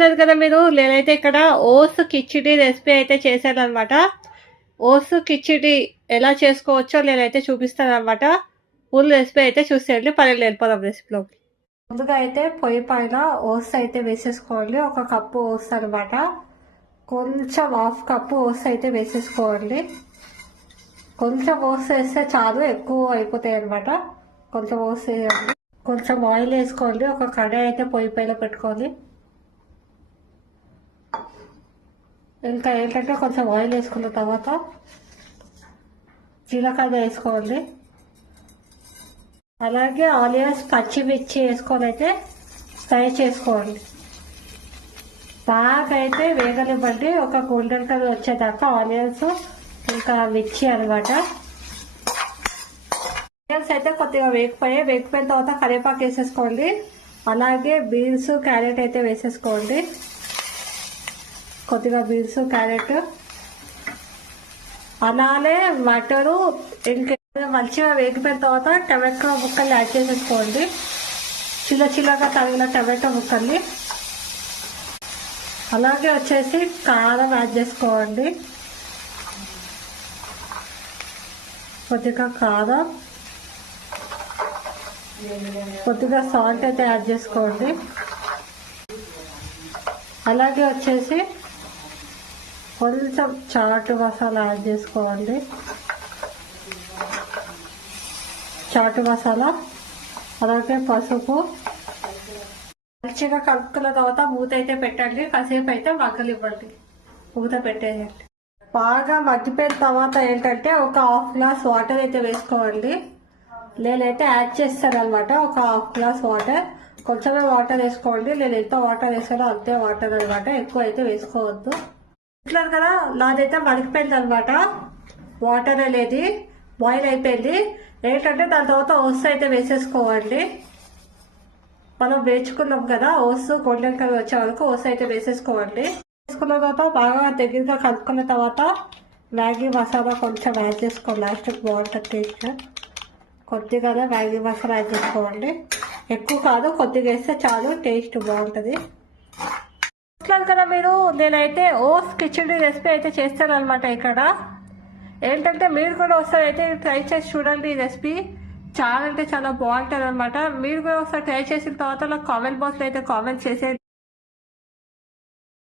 చూసలేదు కదా మీరు. నేనైతే ఇక్కడ ఓట్స్ కిచిడి రెసిపీ అయితే చేశాననమాట. ఓట్స్ కిచిడి ఎలా చేసుకోవచ్చో నేనైతే చూపిస్తాననమాట. ఫుల్ రెసిపీ అయితే చూసేయండి. పర్లేదు వెళ్ళిపోదాం రెసిపీలోకి. ముందుగా అయితే పొయ్యి పైన ఓట్స్ అయితే వేసేసుకోవాలి. 1 కప్పు ఓట్స్ అనమాట. కొంచెం 1/2 కప్పు ఓట్స్ అయితే వేసేసుకోవాలి. కొంచెం ఓట్స్ వేస్తే చాలు, ఎక్కువ అయిపోతాయి అనమాట. కొంచెం ఓట్స్ వేయాలి. కొంచెం ఆయిల్ వేసుకోండి. ఒక కడాయి అయితే పొయ్యి పైన పెట్టుకోవాలి. ఇంకా ఏంటంటే కొంచెం ఆయిల్ వేసుకున్న తర్వాత జీలకర్ర వేసుకోవాలి. అలాగే ఆనియన్స్, పచ్చిమిర్చి వేసుకొని అయితే ఫ్రై చేసుకోవాలి. బాగా అయితే వేగనివ్వండి. ఒక గోల్డెన్ కలర్ వచ్చేదాకా ఆనియన్స్ ఇంకా మిర్చి అనమాట. ఆనియన్స్ అయితే కొద్దిగా వేగిపోయిన తర్వాత కరివేపాకు వేసేసుకోండి. అలాగే బీన్స్, క్యారెట్ అయితే వేసేసుకోండి. కొద్దిగా బీన్స్, క్యారెట్, అలానే మటరు ఇంకా మంచిగా వేగిపోయిన తర్వాత టమాటో ముక్కల్ని యాడ్ చేసేసుకోండి. చిన్నగా తగిన టమాటో ముక్కల్ని. అలాగే వచ్చేసి కారం యాడ్ చేసుకోండి. కొద్దిగా కారం, కొద్దిగా సాల్ట్ అయితే యాడ్ చేసుకోండి. అలాగే వచ్చేసి కొంచెం చాట్ మసాలా యాడ్ చేసుకోండి. చాట్ మసాలా, అలాగే పసుపు. మంచిగా కలుపుకున్న తర్వాత మూత అయితే పెట్టండి. కాసేపు అయితే మగ్గలివ్వండి. మూత పెట్టేయండి. బాగా మగ్గిపోయిన తర్వాత ఏంటంటే ఒక 1/2 గ్లాస్ వాటర్ అయితే వేసుకోండి. నేనైతే యాడ్ చేస్తాను అనమాట. ఒక 1/2 గ్లాస్ వాటర్. కొంచెమే వాటర్ వేసుకోండి. నేను ఎంత వాటర్ వేసానో అంతే వాటర్ అనమాట. ఎక్కువ అయితే వేసుకోవద్దు. ఇట్లా కదా, నాదైతే మరిగిపోయింది అనమాట. వాటర్ అనేది బాయిల్ అయిపోయింది. ఏంటంటే దాని తర్వాత ఓట్స్ అయితే వేసేసుకోవాలి. మనం వేచుకున్నాం కదా, ఓట్స్ గోల్డెన్ కలర్ వచ్చే వరకు ఓట్స్ అయితే వేసేసుకోవాలి. వేసుకున్న తర్వాత బాగా దగ్గరగా కలుపుకున్న తర్వాత మ్యాగీ మసాలా కొంచెం యాడ్ చేసుకోవాలి. లాస్ట్కి బాగుంటుంది టేస్ట్. కొద్దిగానే మ్యాగీ మసాలా యాడ్ చేసుకోవాలి. ఎక్కువ కాదు, కొద్దిగా వేస్తే చాలు, టేస్ట్ బాగుంటుంది. చూస్తారు కదా మీరు, నేనైతే ఓట్స్ కిచిడి రెసిపీ అయితే చేస్తాను అనమాట. ఇక్కడ ఏంటంటే మీరు కూడా ఒకసారి అయితే ట్రై చేసి చూడండి. ఈ రెసిపీ చాలా అంటే చాలా బాగుంటుంది అనమాట. మీరు కూడా ఒకసారి ట్రై చేసిన తర్వాత నాకు కామెంట్ బాక్స్లో అయితే కామెంట్ చేసేయండి.